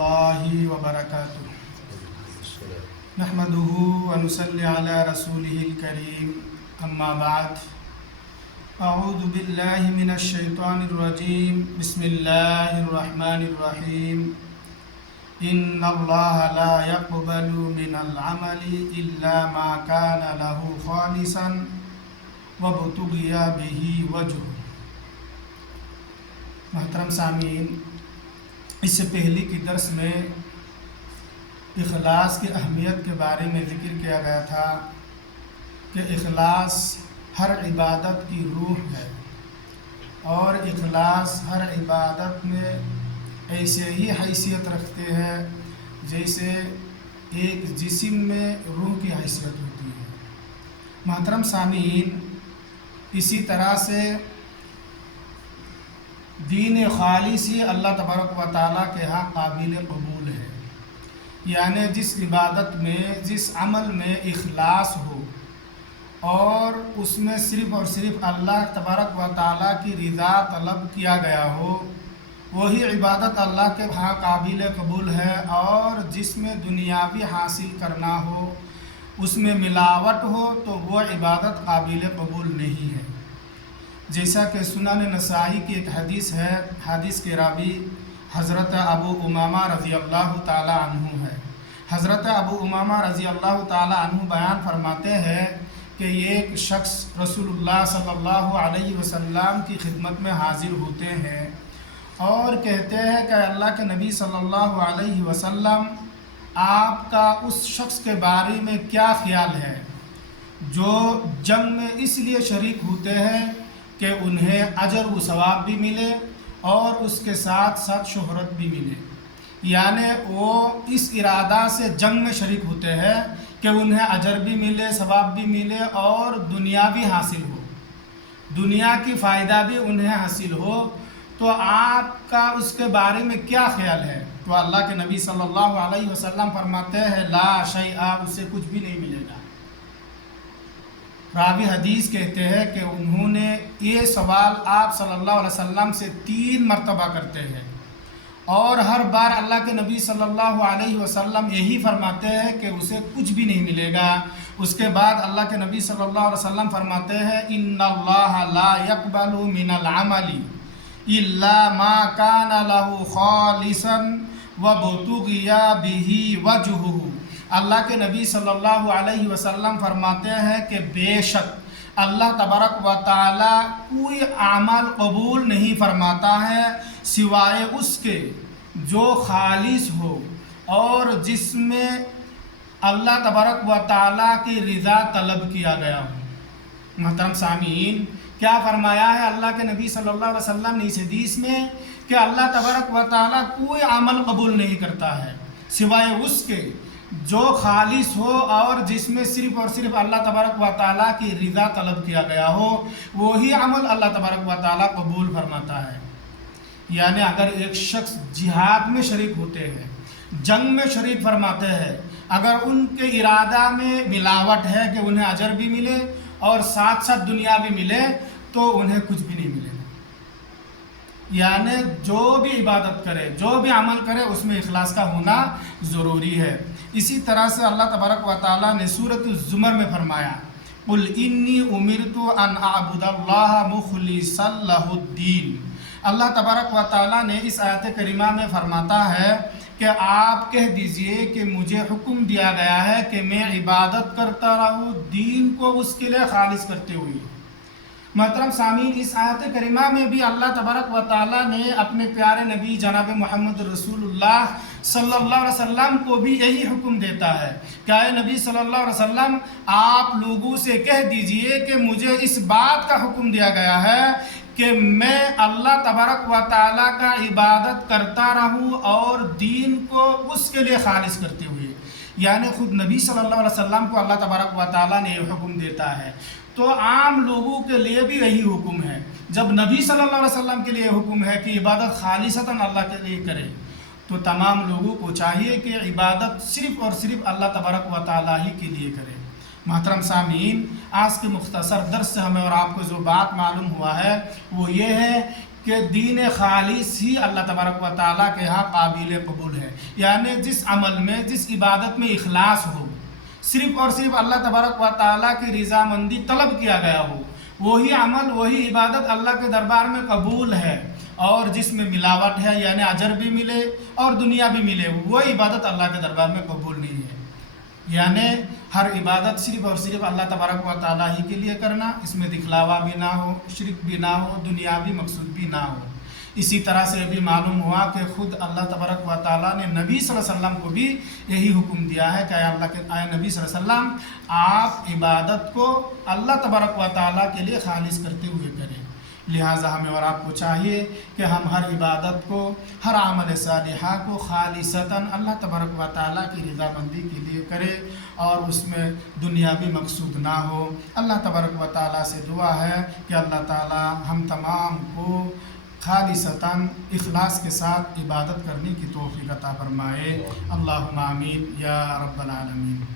الله وبركاته نحمده ونصلي على رسوله الكريم أما بعد أعوذ بالله من الشيطان الرجيم بسم الله الرحمن الرحيم إن الله لا يقبل من العمل إلا ما كان له خالصا وابتغي به وجهه۔ محترم سامعین، اس سے پہلی کی درس میں اخلاص کی اہمیت کے بارے میں ذکر کیا گیا تھا کہ اخلاص ہر عبادت کی روح ہے، اور اخلاص ہر عبادت میں ایسے ہی حیثیت رکھتے ہیں جیسے ایک جسم میں روح کی حیثیت ہوتی ہے۔ محترم سامعین، اسی طرح سے دین خالص ہی اللہ تبارک و تعالیٰ کے ہاں قابل قبول ہے، یعنی جس عبادت میں، جس عمل میں اخلاص ہو اور اس میں صرف اور صرف اللہ تبارک و تعالیٰ کی رضا طلب کیا گیا ہو، وہی عبادت اللہ کے ہاں قابل قبول ہے، اور جس میں دنیاوی حاصل کرنا ہو، اس میں ملاوٹ ہو، تو وہ عبادت قابل قبول نہیں ہے۔ جیسا کہ سنن نسائی کی ایک حدیث ہے، حدیث کے راوی حضرت ابو امامہ رضی اللہ تعالی عنہ ہے۔ حضرت ابو امامہ رضی اللہ تعالی عنہ بیان فرماتے ہیں کہ ایک شخص رسول اللہ صلی اللہ علیہ وسلم کی خدمت میں حاضر ہوتے ہیں اور کہتے ہیں کہ اللہ کے نبی صلی اللہ علیہ وسلم، آپ کا اس شخص کے بارے میں کیا خیال ہے جو جنگ میں اس لیے شریک ہوتے ہیں کہ انہیں اجر و ثواب بھی ملے اور اس کے ساتھ ساتھ شہرت بھی ملے، یعنی وہ اس ارادہ سے جنگ میں شریک ہوتے ہیں کہ انہیں اجر بھی ملے، ثواب بھی ملے اور دنیا بھی حاصل ہو، دنیا کی فائدہ بھی انہیں حاصل ہو، تو آپ کا اس کے بارے میں کیا خیال ہے؟ تو اللہ کے نبی صلی اللہ علیہ وسلم فرماتے ہیں، لا شیء، اس سے کچھ بھی نہیں ملے گا۔ راوی حدیث کہتے ہیں کہ انہوں نے یہ سوال آپ صلی اللہ علیہ وسلم سے 3 مرتبہ کرتے ہیں، اور ہر بار اللہ کے نبی صلی اللہ علیہ وسلم یہی فرماتے ہیں کہ اسے کچھ بھی نہیں ملے گا۔ اس کے بعد اللہ کے نبی صلی اللہ علیہ وسلم فرماتے ہیں، ان اللہ لا يقبل من العمل الا ما كان له خالصا وابتغي به وجهه۔ اللہ کے نبی صلی اللہ علیہ وسلم فرماتے ہیں کہ بے شک اللہ تبارک و تعالی کوئی عمل قبول نہیں فرماتا ہے سوائے اس کے جو خالص ہو اور جس میں اللہ تبارک و تعالی کی رضا طلب کیا گیا ہو۔ محترم سامعین، کیا فرمایا ہے اللہ کے نبی صلی اللہ علیہ وسلم نے اس حدیث میں کہ اللہ تبارک و تعالی کوئی عمل قبول نہیں کرتا ہے سوائے اس کے جو خالص ہو اور جس میں صرف اور صرف اللہ تبارک و تعالیٰ کی رضا طلب کیا گیا ہو، وہی عمل اللہ تبارک و تعالیٰ قبول فرماتا ہے۔ یعنی اگر ایک شخص جہاد میں شریک ہوتے ہیں، جنگ میں شریک فرماتے ہیں، اگر ان کے ارادہ میں ملاوٹ ہے کہ انہیں اجر بھی ملے اور ساتھ ساتھ دنیا بھی ملے، تو انہیں کچھ بھی نہیں ملے۔ یعنی جو بھی عبادت کرے، جو بھی عمل کرے، اس میں اخلاص کا ہونا ضروری ہے۔ اسی طرح سے اللہ تبارک و تعالیٰ نے سورۃ الزمر میں فرمایا، قُلْ إِنِّي أُمِرْتُ أَنْ أَعْبُدَ اللَّهَ مُخْلِصًا لَهُ الدِّينَ۔ اللہ تبارک و تعالیٰ نے اس آیت کریمہ میں فرماتا ہے کہ آپ کہہ دیجئے کہ مجھے حکم دیا گیا ہے کہ میں عبادت کرتا رہوں دین کو اس کے لیے خالص کرتے ہوئے۔ محترم سامعین، اس آیت کریمہ میں بھی اللہ تبارک و تعالیٰ نے اپنے پیارے نبی جناب محمد رسول اللہ صلی اللہ علیہ وسلم کو بھی یہی حکم دیتا ہے کہ اے نبی صلی اللہ علیہ وسلم، آپ لوگوں سے کہہ دیجئے کہ مجھے اس بات کا حکم دیا گیا ہے کہ میں اللہ تبارک و تعالیٰ کا عبادت کرتا رہوں اور دین کو اس کے لیے خالص کرتے ہوئے۔ یعنی خود نبی صلی اللہ علیہ وسلم کو اللہ تبارک و تعالیٰ نے یہ حکم دیتا ہے، تو عام لوگوں کے لیے بھی یہی حکم ہے۔ جب نبی صلی اللہ علیہ وسلم کے لیے حکم ہے کہ عبادت خالصتاً اللہ کے لیے کرے، تو تمام لوگوں کو چاہیے کہ عبادت صرف اور صرف اللہ تبارک و تعالیٰ ہی کے لیے کرے۔ محترم سامعین، آج کے مختصر درس سے ہمیں اور آپ کو جو بات معلوم ہوا ہے وہ یہ ہے کہ دین خالص ہی اللہ تبارک و تعالیٰ کے ہاں قابل قبول ہے، یعنی جس عمل میں، جس عبادت میں اخلاص ہو، صرف اور صرف اللہ تبارک و تعالیٰ کی رضامندی طلب کیا گیا ہو، وہی عمل، وہی عبادت اللہ کے دربار میں قبول ہے۔ اور جس میں ملاوٹ ہے، یعنی اجر بھی ملے اور دنیا بھی ملے، وہ عبادت اللہ کے دربار میں قبول نہیں ہے۔ یعنی ہر عبادت صرف اور صرف اللہ تبارک و تعالیٰ ہی کے لیے کرنا، اس میں دکھلاوا بھی نہ ہو، شرک بھی نہ ہو، دنیاوی مقصود بھی نہ ہو۔ اسی طرح سے بھی معلوم ہوا کہ خود اللہ تبارک و تعالیٰ نے نبی صلی اللہ علیہ وسلم کو بھی یہی حکم دیا ہے کہ اے نبی صلی اللہ علیہ وسلم، آپ عبادت کو اللہ تبارک و تعالیٰ کے لیے خالص کرتے ہوئے کریں۔ لہٰذا ہمیں اور آپ کو چاہیے کہ ہم ہر عبادت کو، ہر عمل صالحہ کو خالصتاً اللہ تبارک و تعالیٰ کی رضامندی کے لیے کرے اور اس میں دنیاوی مقصود نہ ہو۔ اللہ تبارک و تعالیٰ سے دعا ہے کہ اللہ تعالیٰ ہم تمام کو خالصتاً اخلاص کے ساتھ عبادت کرنے کی توفیق عطا فرمائے۔ اللہم آمین یا رب العالمین۔